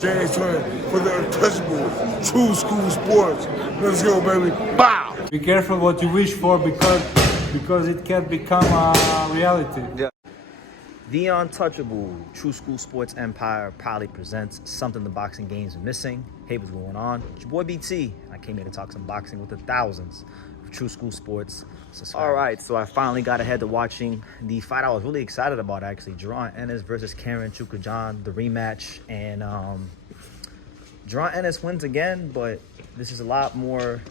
James for the untouchable, true school sports. Let's go, baby. Bow! Be careful what you wish for because it can become a reality. Yeah. The Untouchable True School Sports Empire proudly presents something the boxing games are missing. Hey, what's going on? It's your boy BT. I came here to talk some boxing with the thousands of True School Sports subscribers. All right, so I finally got ahead to watching the fight I was really excited about, actually. Jaron Ennis versus Chukhadzhian, the rematch. And Jaron Ennis wins again, but this is a lot more...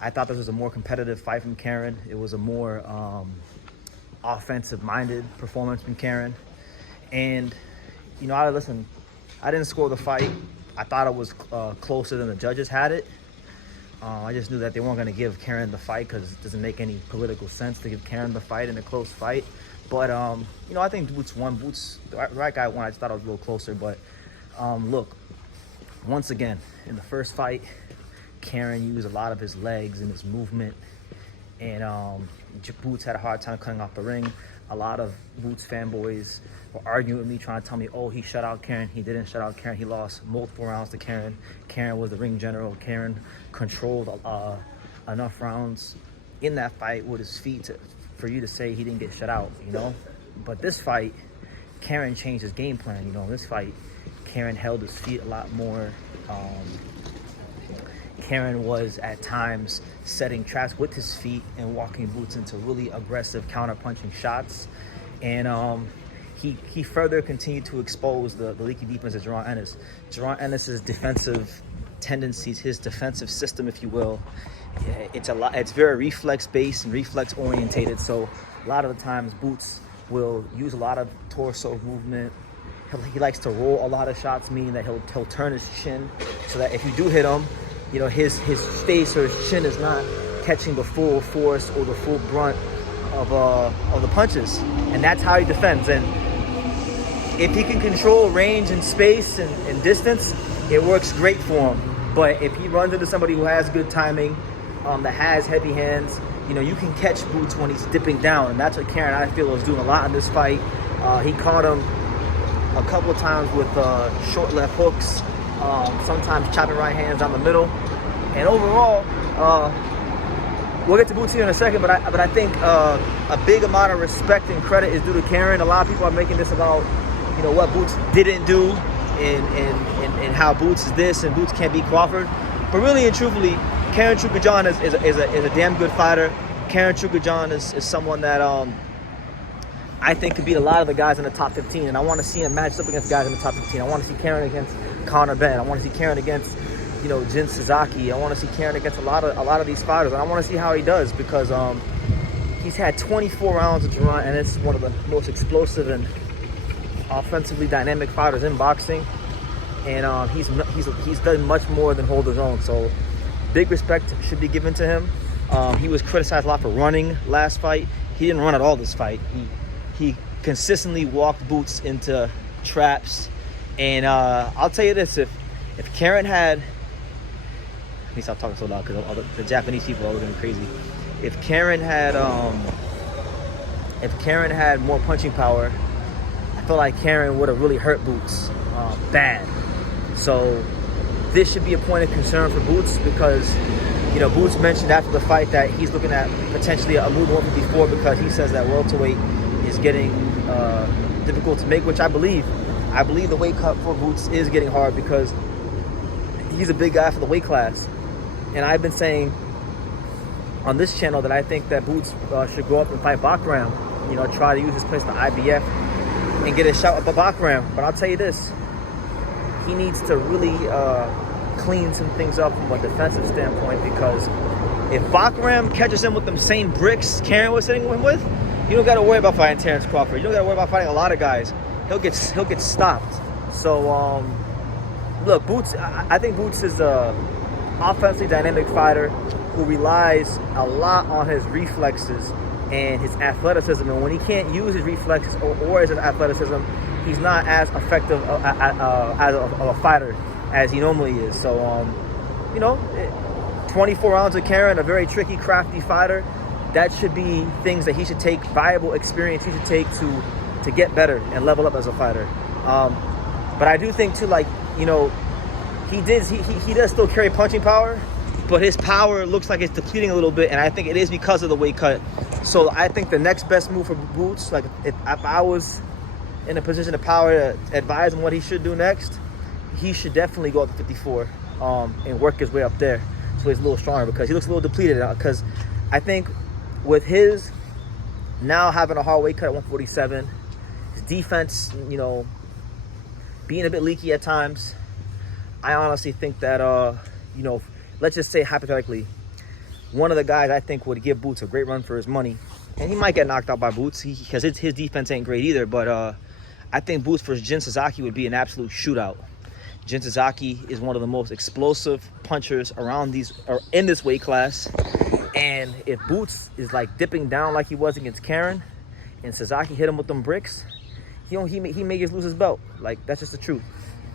I thought this was a more competitive fight from Karen. It was a more... offensive-minded performance from Karen. And, you know, I didn't score the fight. I thought it was closer than the judges had it. I just knew that they weren't going to give Karen the fight because it doesn't make any political sense to give Karen the fight in a close fight. But, you know, I think Boots won. Boots, the right guy won. I just thought it was a little closer. But, look, once again, in the first fight, Karen used a lot of his legs and his movement. And Boots had a hard time cutting off the ring. A lot of Boots fanboys were arguing with me, trying to tell me, oh, he shut out Karen. He didn't shut out Karen. He lost multiple rounds to Karen. Karen was the ring general. Karen controlled enough rounds in that fight with his feet for you to say he didn't get shut out, you know? But this fight, Karen changed his game plan, you know? In this fight, Karen held his feet a lot more. Karen was at times setting traps with his feet and walking Boots into really aggressive counter-punching shots. And he further continued to expose the leaky defense of Jaron Ennis. Jaron Ennis's defensive tendencies, his defensive system, if you will, it's very reflex-based and reflex-orientated. So a lot of the times Boots will use a lot of torso movement. He likes to roll a lot of shots, meaning that he'll turn his chin so that if you do hit him, you know, his face or his chin is not catching the full force or the full brunt of the punches. And that's how he defends. And if he can control range and space and distance, it works great for him. But if he runs into somebody who has good timing, that has heavy hands, you know, you can catch Boots when he's dipping down. And that's what Karen, I feel, was doing a lot in this fight. He caught him a couple of times with short left hooks, sometimes chopping right hands down the middle. And overall, we'll get to Boots here in a second, but I think a big amount of respect and credit is due to Karen. A lot of people are making this about, you know, what Boots didn't do and how Boots is this and Boots can't beat Crawford. But really and truthfully, Karen Chukhadzhian is a damn good fighter. Karen Chukhadzhian is someone that I think could beat a lot of the guys in the top 15, and I want to see him matched up against guys in the top 15. I want to see Karen against Conor Benn. I want to see Karen against, you know, Jin Suzuki. I want to see Karen against a lot of these fighters, and I want to see how he does because he's had 24 rounds with Jaron Ennis, one of the most explosive and offensively dynamic fighters in boxing, and he's done much more than hold his own. So big respect should be given to him. He was criticized a lot for running last fight. He didn't run at all this fight. He consistently walked Boots into traps. And I'll tell you this, if Karen had... Let me stop talking so loud because all the Japanese people are looking crazy. If Karen had more punching power, I feel like Karen would have really hurt Boots bad. So this should be a point of concern for Boots because, you know, Boots mentioned after the fight that he's looking at potentially a move 154 because he says that welterweight is getting difficult to make, which I believe. I believe the weight cut for Boots is getting hard because he's a big guy for the weight class. And I've been saying on this channel that I think that Boots should go up and fight Bakram. You know, try to use his place to IBF and get a shot at the Bakram. But I'll tell you this, he needs to really clean some things up from a defensive standpoint because if Bakram catches him with them same bricks Karen was hitting him with, you don't got to worry about fighting Terrence Crawford. You don't got to worry about fighting a lot of guys. He'll get stopped. So, look, Boots. I think Boots is a offensively dynamic fighter who relies a lot on his reflexes and his athleticism. And when he can't use his reflexes or his athleticism, he's not as effective as a fighter as he normally is. So, you know, 24 rounds of Karen, a very tricky, crafty fighter. That should be things that he should take, valuable experience he should take to get better and level up as a fighter. But I do think too, like, you know, he does still carry punching power, but his power looks like it's depleting a little bit, and I think it is because of the weight cut. So I think the next best move for Boots, like if I was in a position of power to advise him what he should do next, he should definitely go up to 54 and work his way up there so he's a little stronger, because he looks a little depleted. Because I think with his now having a hard weight cut at 147, his defense, you know, being a bit leaky at times, I honestly think that, you know, let's just say hypothetically, one of the guys I think would give Boots a great run for his money, and he might get knocked out by Boots because his defense ain't great either, but I think Boots versus Jin Sasaki would be an absolute shootout. Jin Sasaki is one of the most explosive punchers around in this weight class, and if Boots is like dipping down like he was against Karen, and Sasaki hit him with them bricks, he may just lose his belt. Like, that's just the truth.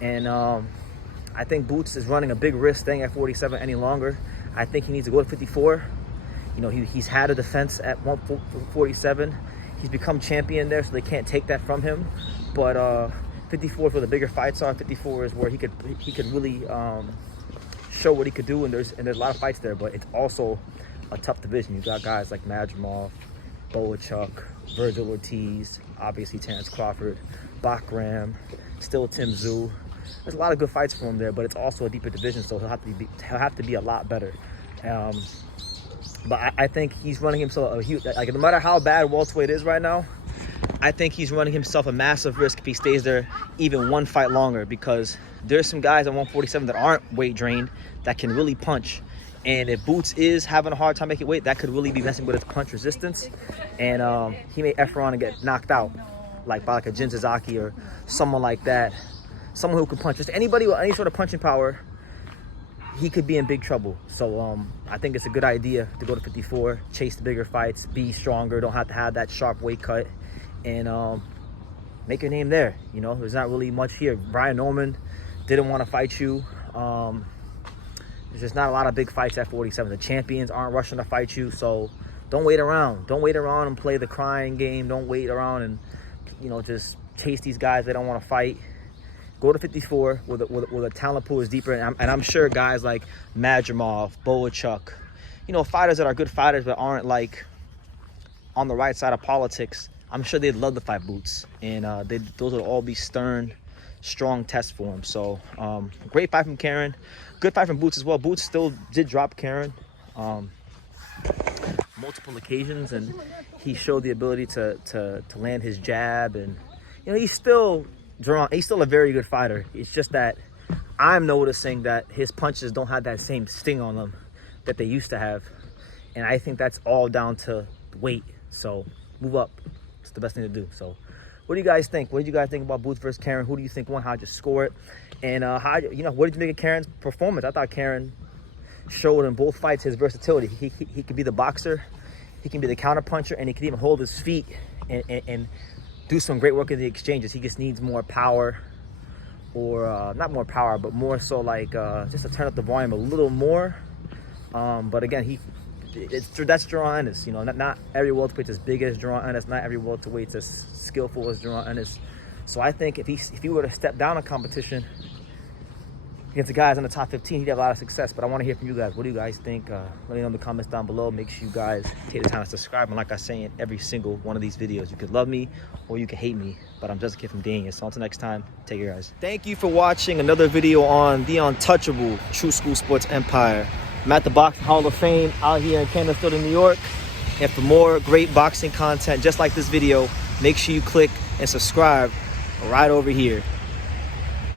And I think Boots is running a big risk staying at 47 any longer. I think he needs to go to 54. You know, he's had a defense at 147. He's become champion there, so they can't take that from him. But 54 is where the bigger fights are. 54 is where he could really show what he could do, and there's a lot of fights there. But it's also a tough division. You got guys like Madrimov, Boachuk, Virgil Ortiz, obviously Terrence Crawford, Bakram, still Tim Tszyu. There's a lot of good fights for him there, but it's also a deeper division, so he'll have to be a lot better. But I think he's running himself a huge, like, no matter how bad welterweight is right now, I think he's running himself a massive risk if he stays there even one fight longer, because there's some guys at 147 that aren't weight drained that can really punch. And if Boots is having a hard time making weight, that could really be messing with his punch resistance. And he may F around and get knocked out, like by like a Jin Sasaki or someone like that. Someone who can punch. Just anybody with any sort of punching power, he could be in big trouble. So I think it's a good idea to go to 54, chase the bigger fights, be stronger, don't have to have that sharp weight cut, and make your name there. You know, there's not really much here. Brian Norman didn't want to fight you. There's just not a lot of big fights at 47. The champions aren't rushing to fight you, so don't wait around. Don't wait around and play the crying game. Don't wait around and, you know, just chase these guys they don't want to fight. Go to 54 where the talent pool is deeper, and I'm sure guys like Madrimov, Boachuk, you know, fighters that are good fighters but aren't like on the right side of politics, I'm sure they'd love to fight Boots, and those would all be stern, strong tests for him. So great fight from Karen, good fight from Boots as well. Boots still did drop Karen multiple occasions, and he showed the ability to land his jab, and you know, he's still a very good fighter. It's just that I'm noticing that his punches don't have that same sting on them that they used to have, and I think that's all down to weight. So move up. It's the best thing to do. So what do you guys think? What did you guys think about Boots versus Karen? Who do you think won? How'd you score it? And what did you think of Karen's performance? I thought Karen showed in both fights his versatility. He could be the boxer, he can be the counter puncher, and he can even hold his feet and do some great work in the exchanges. He just needs more power, or not more power, but more so like just to turn up the volume a little more. But again, that's Jaron Ennis. You know, not every welterweight's as big as Jaron Ennis. Not every welterweight's as skillful as Jaron Ennis. So I think if he were to step down a competition against the guys in the top 15, he'd have a lot of success. But I want to hear from you guys. What do you guys think? Let me know in the comments down below. Make sure you guys take the time to subscribe. And like I say in every single one of these videos, you could love me or you could hate me, but I'm just a kid from Dania. So until next time, take care, guys. Thank you for watching another video on the untouchable True School Sports Empire. I'm at the Boxing Hall of Fame out here in Canterfield, New York. And for more great boxing content just like this video, make sure you click and subscribe right over here.